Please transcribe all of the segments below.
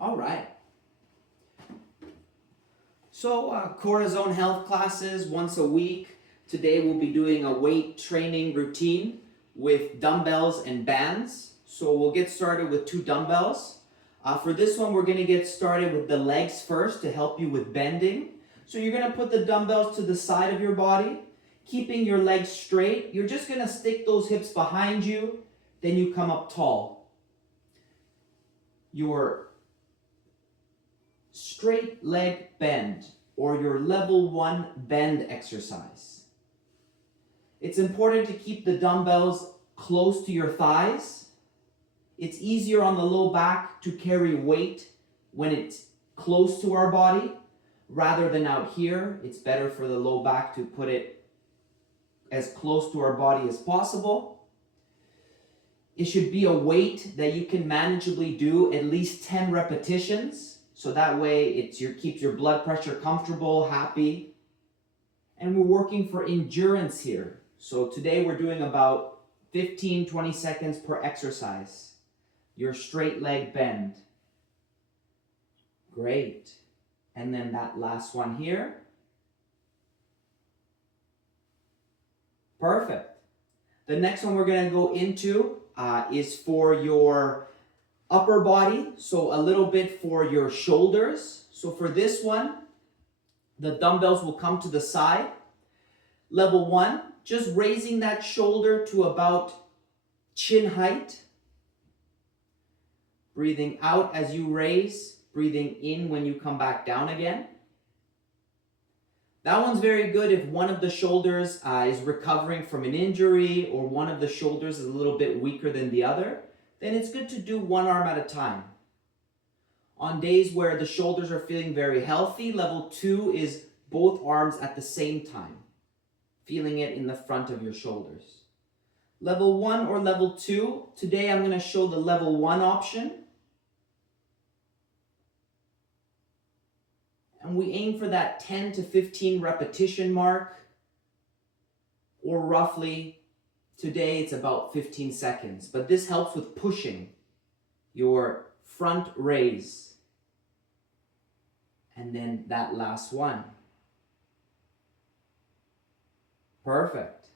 All right. So Cora's Own Health classes once a week. Today we'll be doing a weight training routine with dumbbells and bands. So we'll get started with 2 dumbbells. For this one, we're going to get started with the legs first to help you with bending. So you're going to put the dumbbells to the side of your body, keeping your legs straight. You're just going to stick those hips behind you, then you come up tall. Your straight leg bend, or your level 1 bend exercise. It's important to keep the dumbbells close to your thighs. It's easier on the low back to carry weight when it's close to our body rather than out here. It's better for the low back to put it as close to our body as possible. It should be a weight that you can manageably do at least 10 repetitions. So that way it keeps your blood pressure comfortable, happy. And we're working for endurance here. So today we're doing about 15-20 seconds per exercise. Your straight leg bend. Great. And then that last one here. Perfect. The next one we're going to go into is for your upper body, so a little bit for your shoulders. So for this one, the dumbbells will come to the side. Level 1, just raising that shoulder to about chin height. Breathing out as you raise, breathing in when you come back down again. That one's very good if one of the shoulders is recovering from an injury or one of the shoulders is a little bit weaker than the other. Then it's good to do one arm at a time. On days where the shoulders are feeling very healthy, level 2 is both arms at the same time, feeling it in the front of your shoulders. Level 1 or level 2, today I'm going to show the level 1 option. And we aim for that 10 to 15 repetition mark, or roughly today it's about 15 seconds, but this helps with pushing your front raise. And then that last one. Perfect.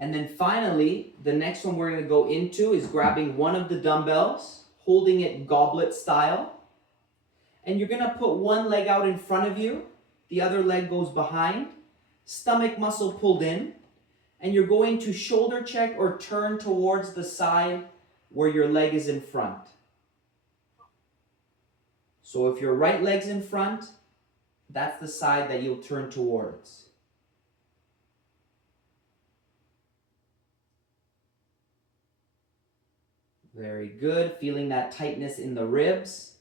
And then finally, the next one we're going to go into is grabbing one of the dumbbells, holding it goblet style. And you're going to put one leg out in front of you, the other leg goes behind, stomach muscle pulled in. And you're going to shoulder check or turn towards the side where your leg is in front. So if your right leg's in front, that's the side that you'll turn towards. Very good. Feeling that tightness in the ribs,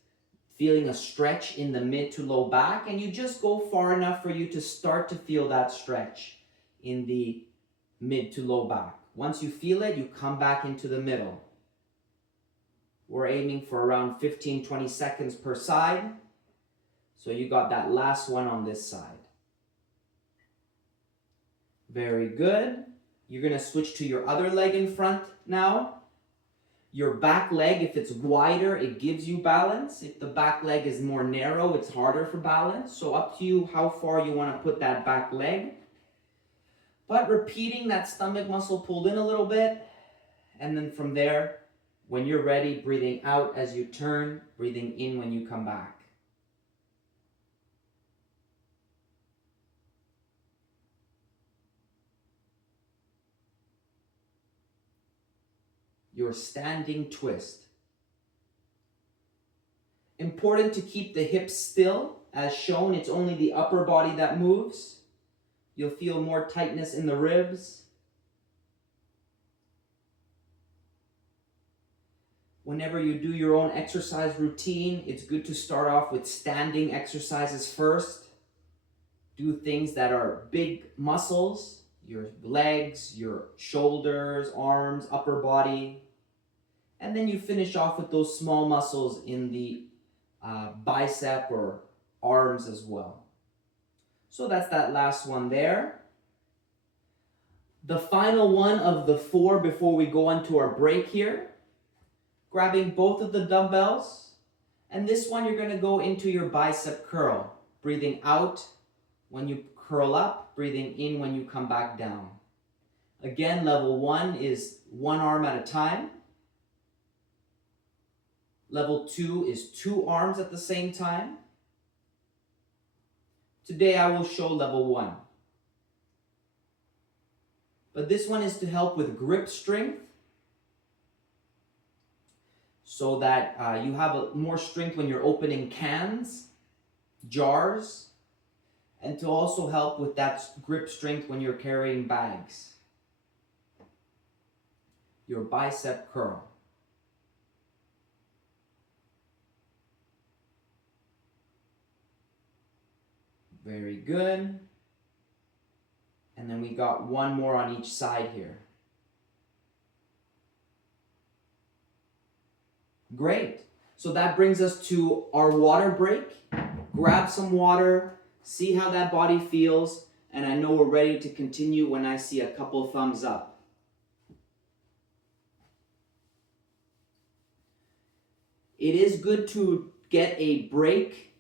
feeling a stretch in the mid to low back, and you just go far enough for you to start to feel that stretch in the mid to low back. Once you feel it, you come back into the middle. We're aiming for around 15-20 seconds per side. So you got that last one on this side. Very good. You're going to switch to your other leg in front now. Your back leg, if it's wider, it gives you balance. If the back leg is more narrow, it's harder for balance. So up to you how far you want to put that back leg. But repeating that stomach muscle pulled in a little bit. And then from there, when you're ready, breathing out as you turn, breathing in when you come back. Your standing twist. Important to keep the hips still. As shown, it's only the upper body that moves. You'll feel more tightness in the ribs. Whenever you do your own exercise routine, it's good to start off with standing exercises first. Do things that are big muscles, your legs, your shoulders, arms, upper body. And then you finish off with those small muscles in the bicep or arms as well. So that's that last one there. The final one of the 4 before we go on to our break here. Grabbing both of the dumbbells And this one, you're gonna go into your bicep curl, breathing out when you curl up, breathing in when you come back down. Again, level 1 is one arm at a time. Level 2 is 2 arms at the same time. Today I will show level 1. But this one is to help with grip strength, so that you have more strength when you're opening cans, jars, and to also help with that grip strength when you're carrying bags. Your bicep curl. Very good. And then we got one more on each side here. Great. So that brings us to our water break. Grab some water, see how that body feels, and I know we're ready to continue when I see a couple thumbs up. It is good to get a break,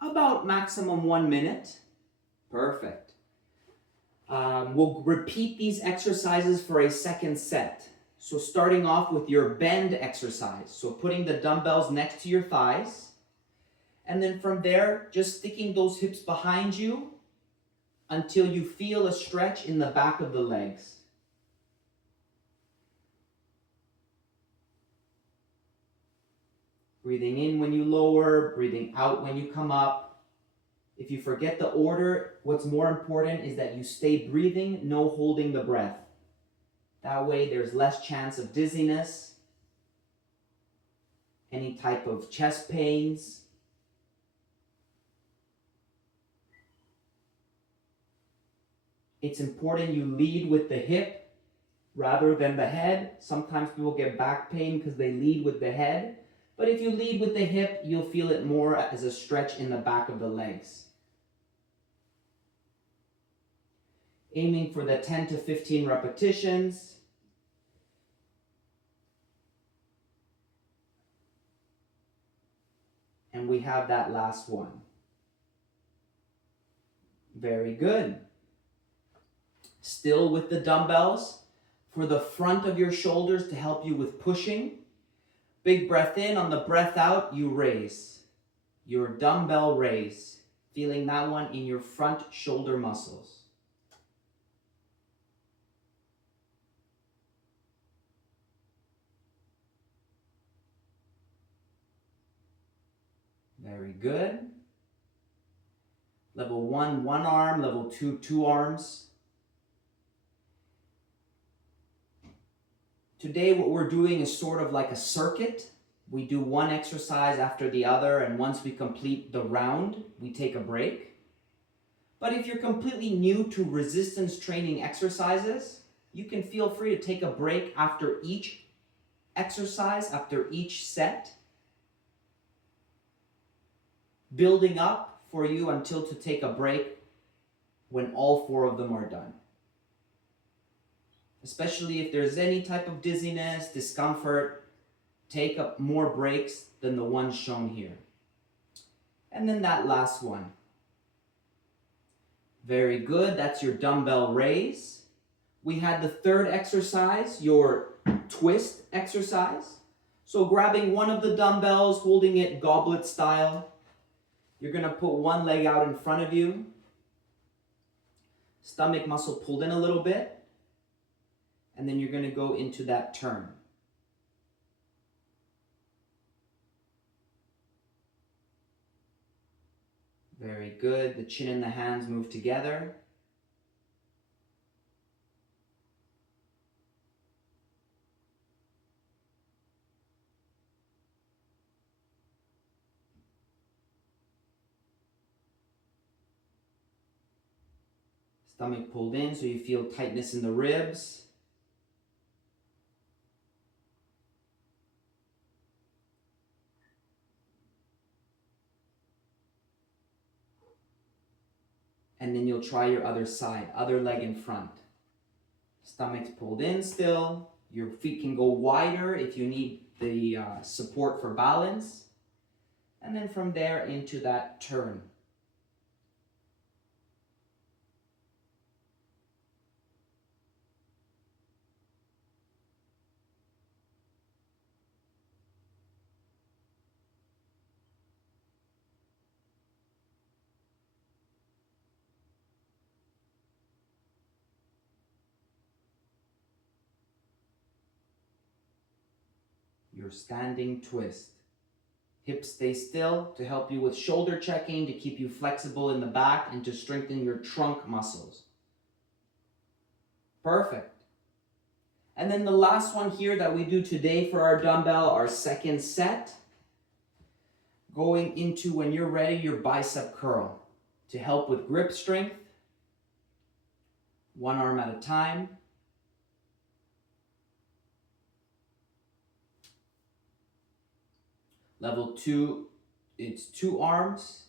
about maximum 1 minute. Perfect. We'll repeat these exercises for a second set. So starting off with your bend exercise. So putting the dumbbells next to your thighs. And then from there, just sticking those hips behind you until you feel a stretch in the back of the legs. Breathing in when you lower, breathing out when you come up. If you forget the order, what's more important is that you stay breathing, no holding the breath. That way there's less chance of dizziness, any type of chest pains. It's important you lead with the hip rather than the head. Sometimes people get back pain because they lead with the head. But if you lead with the hip, you'll feel it more as a stretch in the back of the legs. Aiming for the 10 to 15 repetitions. And we have that last one. Very good. Still with the dumbbells. For the front of your shoulders to help you with pushing. Big breath in. On the breath out, you raise. Your dumbbell raise. Feeling that one in your front shoulder muscles. Very good. Level 1, 1 arm. Level 2, 2 arms. Today what we're doing is sort of like a circuit. We do one exercise after the other, and once we complete the round, we take a break. But if you're completely new to resistance training exercises, you can feel free to take a break after each exercise, after each set, building up for you until to take a break when all 4 of them are done. Especially if there's any type of dizziness, discomfort, take up more breaks than the ones shown here. And then that last one. Very good, that's your dumbbell raise. We had the third exercise, your twist exercise. So grabbing one of the dumbbells, holding it goblet style. You're gonna put one leg out in front of you. Stomach muscle pulled in a little bit. And then you're going to go into that turn. Very good. The chin and the hands move together. Stomach pulled in so you feel tightness in the ribs. And then you'll try your other side, other leg in front. Stomach's pulled in still. Your feet can go wider if you need the support for balance. And then from there into that turn. Your standing twist. Hips stay still to help you with shoulder checking, to keep you flexible in the back, and to strengthen your trunk muscles. Perfect. And then the last one here that we do today for our dumbbell, our second set, going into, when you're ready, your bicep curl to help with grip strength. One arm at a time. Level 2, it's 2 arms.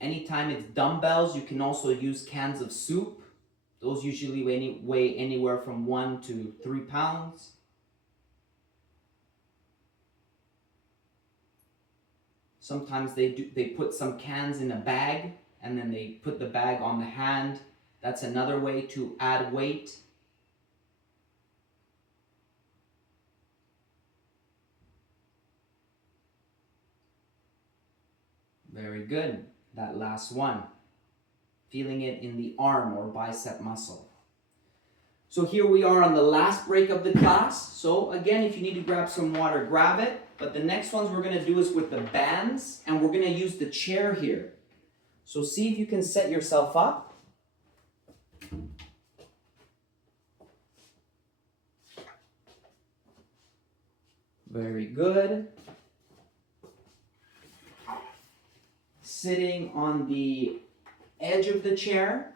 Anytime it's dumbbells, you can also use cans of soup. Those usually weigh anywhere from 1 to 3 pounds. Sometimes they put some cans in a bag and then they put the bag on the hand. That's another way to add weight. Very good. That last one. Feeling it in the arm or bicep muscle. So here we are on the last break of the class. So again, if you need to grab some water, grab it. But the next ones we're going to do is with the bands, and we're going to use the chair here. So see if you can set yourself up. Very good. Sitting on the edge of the chair.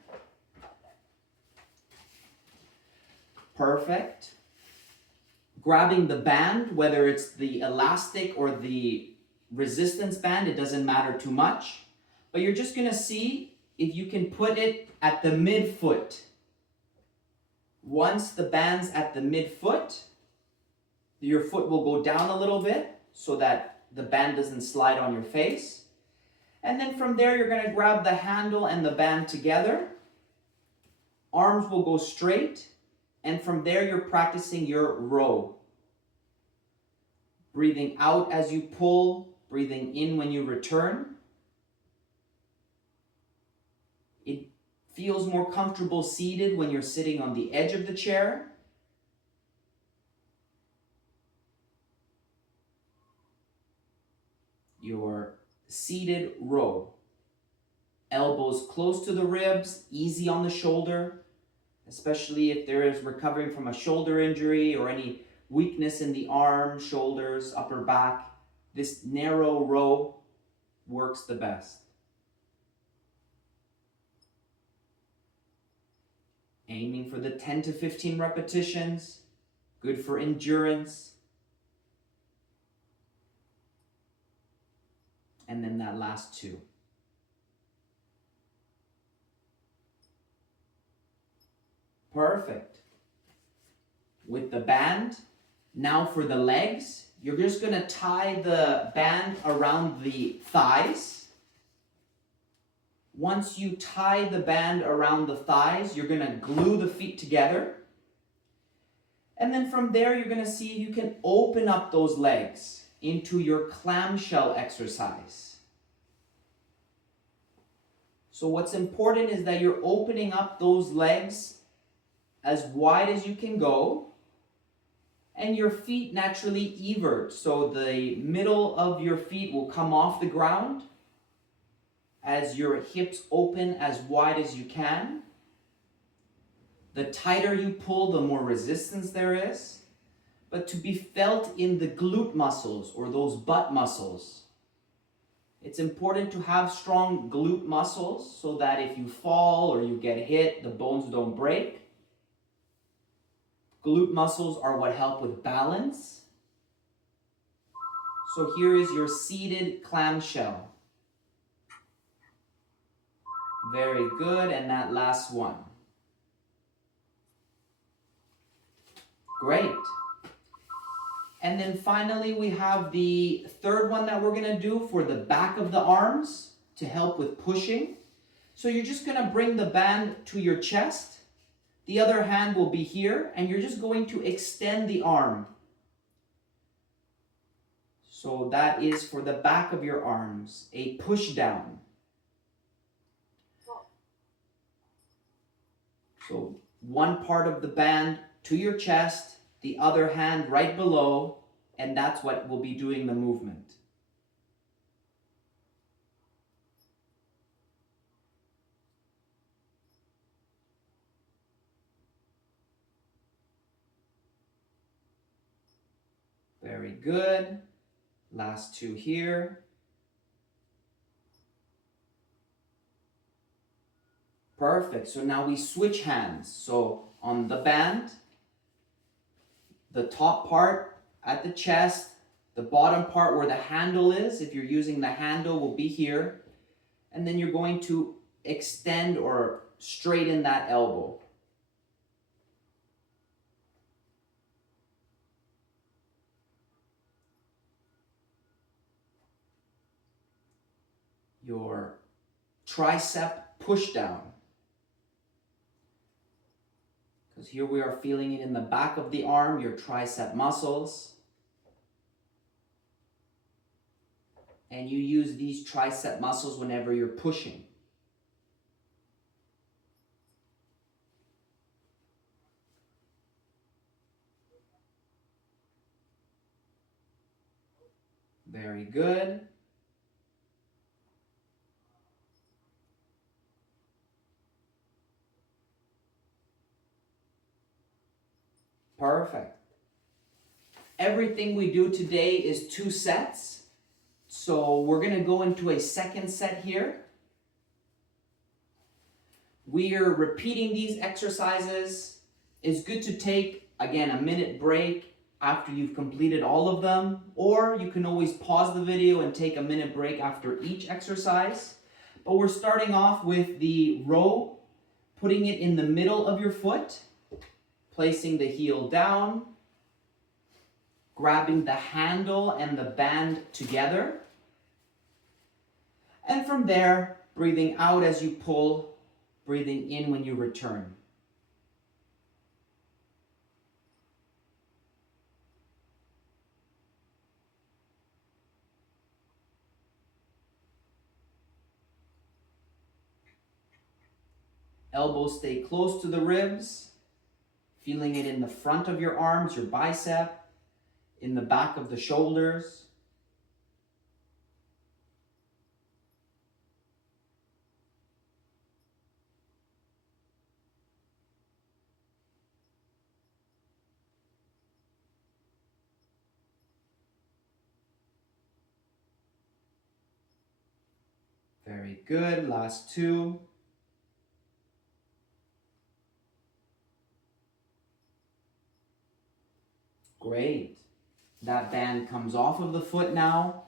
Perfect. Grabbing the band, whether it's the elastic or the resistance band, it doesn't matter too much. But you're just going to see if you can put it at the midfoot. Once the band's at the midfoot, your foot will go down a little bit so that the band doesn't slide on your face. And then from there, you're going to grab the handle and the band together. Arms will go straight. And from there, you're practicing your row. Breathing out as you pull, breathing in when you return. It feels more comfortable seated when you're sitting on the edge of the chair. Your seated row. Elbows close to the ribs, easy on the shoulder, especially if there is recovering from a shoulder injury or any weakness in the arm, shoulders, upper back. This narrow row works the best. Aiming for the 10 to 15 repetitions, good for endurance. And then that last 2. Perfect. With the band, now for the legs, you're just going to tie the band around the thighs. Once you tie the band around the thighs, you're going to glue the feet together. And then from there, you're going to see you can open up those legs into your clamshell exercise. So what's important is that you're opening up those legs as wide as you can go, and your feet naturally evert. So the middle of your feet will come off the ground as your hips open as wide as you can. The tighter you pull, the more resistance there is. But to be felt in the glute muscles or those butt muscles, it's important to have strong glute muscles so that if you fall or you get hit, the bones don't break. Glute muscles are what help with balance. So here is your seated clamshell. Very good, and that last one. Great. And then finally, we have the third one that we're gonna do for the back of the arms to help with pushing. So you're just gonna bring the band to your chest. The other hand will be here, and you're just going to extend the arm. So that is for the back of your arms, a push down. So one part of the band to your chest, the other hand right below, and that's what will be doing the movement. Very good. Last two here. Perfect. So now we switch hands. So on the band, the top part at the chest, the bottom part where the handle is, if you're using the handle, will be here. And then you're going to extend or straighten that elbow. Your tricep push down. Because here we are feeling it in the back of the arm, your tricep muscles. And you use these tricep muscles whenever you're pushing. Very good. Perfect. Everything we do today is 2 sets. So we're going to go into a second set here. We are repeating these exercises. It's good to take, again, a minute break after you've completed all of them, or you can always pause the video and take a minute break after each exercise. But we're starting off with the row, putting it in the middle of your foot, placing the heel down, grabbing the handle and the band together, and from there, breathing out as you pull, breathing in when you return. Elbows stay close to the ribs, feeling it in the front of your arms, your bicep, in the back of the shoulders. Very good. Last two. Great. That band comes off of the foot now.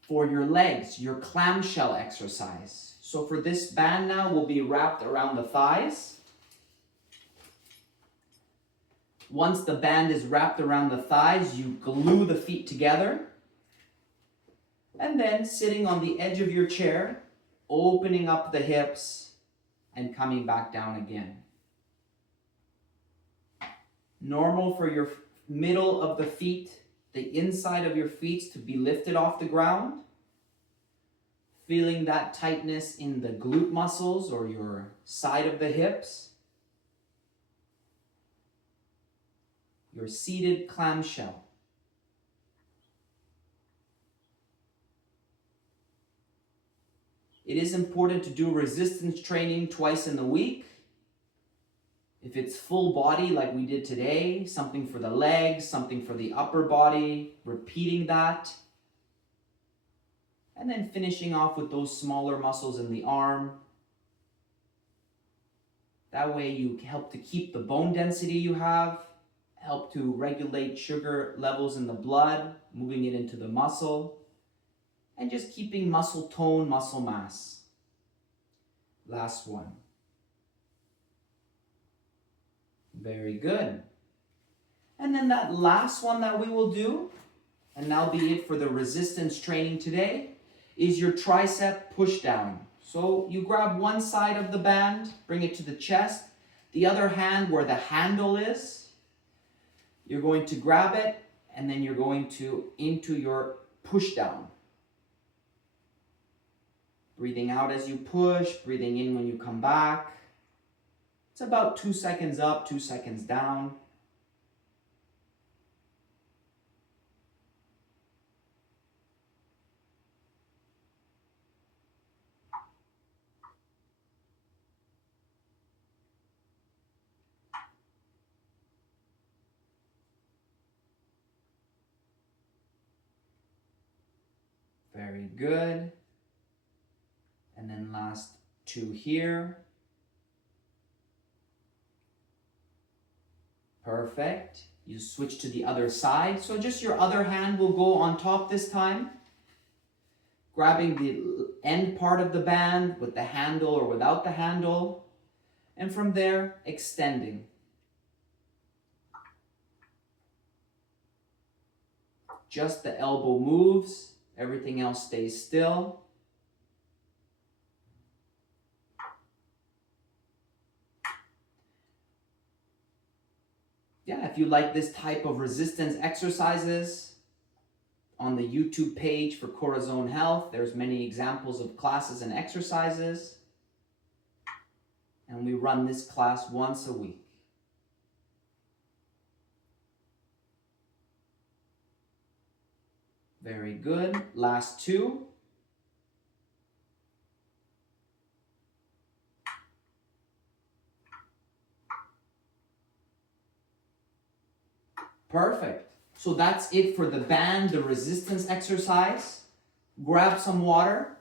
For your legs, your clamshell exercise. So for this band now, will be wrapped around the thighs. Once the band is wrapped around the thighs, you glue the feet together. And then sitting on the edge of your chair, opening up the hips and coming back down again. Normal for your middle of the feet, the inside of your feet to be lifted off the ground. Feeling that tightness in the glute muscles or your side of the hips. Your seated clamshell. It is important to do resistance training twice in the week. If it's full body like we did today, something for the legs, something for the upper body, repeating that. And then finishing off with those smaller muscles in the arm. That way you help to keep the bone density you have, help to regulate sugar levels in the blood, moving it into the muscle, and just keeping muscle tone, muscle mass. Last one. Very good. And then that last one that we will do, and that'll be it for the resistance training today, is your tricep push down. So you grab one side of the band, bring it to the chest, the other hand where the handle is, you're going to grab it, and then you're going to into your push down. Breathing out as you push, breathing in when you come back. It's about 2 seconds up, 2 seconds down. Very good. And then last 2 here. Perfect. You switch to the other side. So just your other hand will go on top this time. Grabbing the end part of the band with the handle or without the handle. And from there, extending. Just the elbow moves. Everything else stays still. Yeah, if you like this type of resistance exercises, on the YouTube page for Cora's Own Health, there's many examples of classes and exercises. And we run this class once a week. Very good. Last 2. Perfect. So that's it for the band, the resistance exercise. Grab some water.